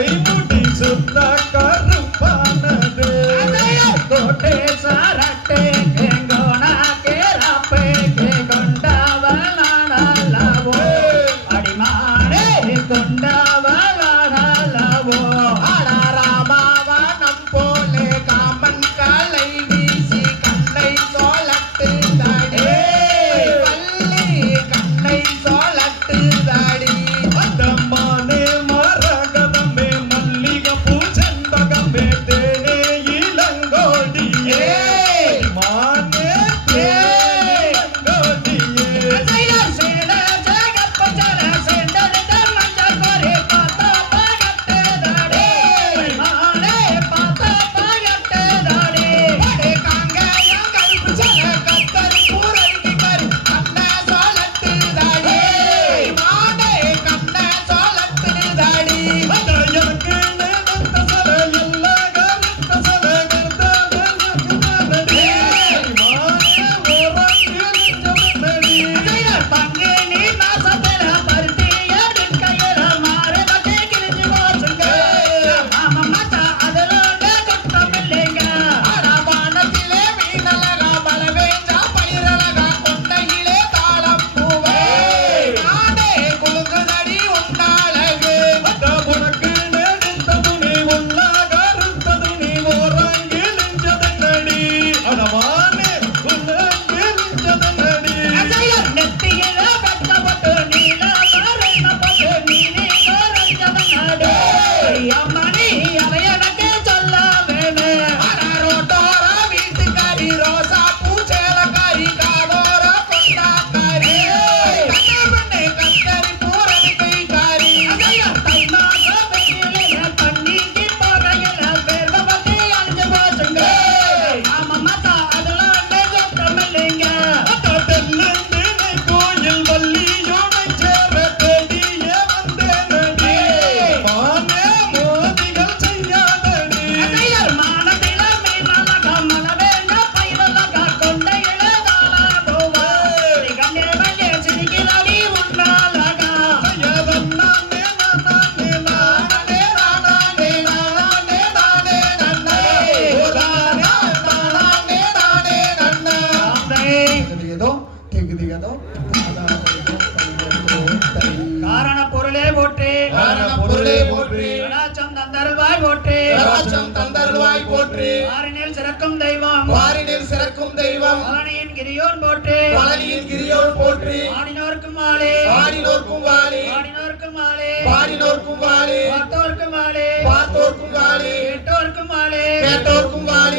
Hare திகதிக தோ திகதிக தோ காரண பொருளே போற்றி. காரண பொருளே போற்றி. கடாச்சம் தந்தருள்வாய் போற்றி. கடாச்சம் தந்தருள்வாய் போற்றி. வாரினில் சிறக்கும் தெய்வம். வாரினில் சிறக்கும் தெய்வம். பழனியின் கிரியோன் போற்றி. பழனியின் கிரியோன் போற்றி. ஆடினோர்க்கும் மாலே ஆடினோர்க்கும் வாலி ஆடினோர்க்கும் மாலே பாடினோர்க்கும் வாலி பார்த்தோர்க்கும் மாலே பார்த்தோர்க்கும் வாலி கேட்டோர்க்கும் மாலே கேட்டோர்க்கும் வாலி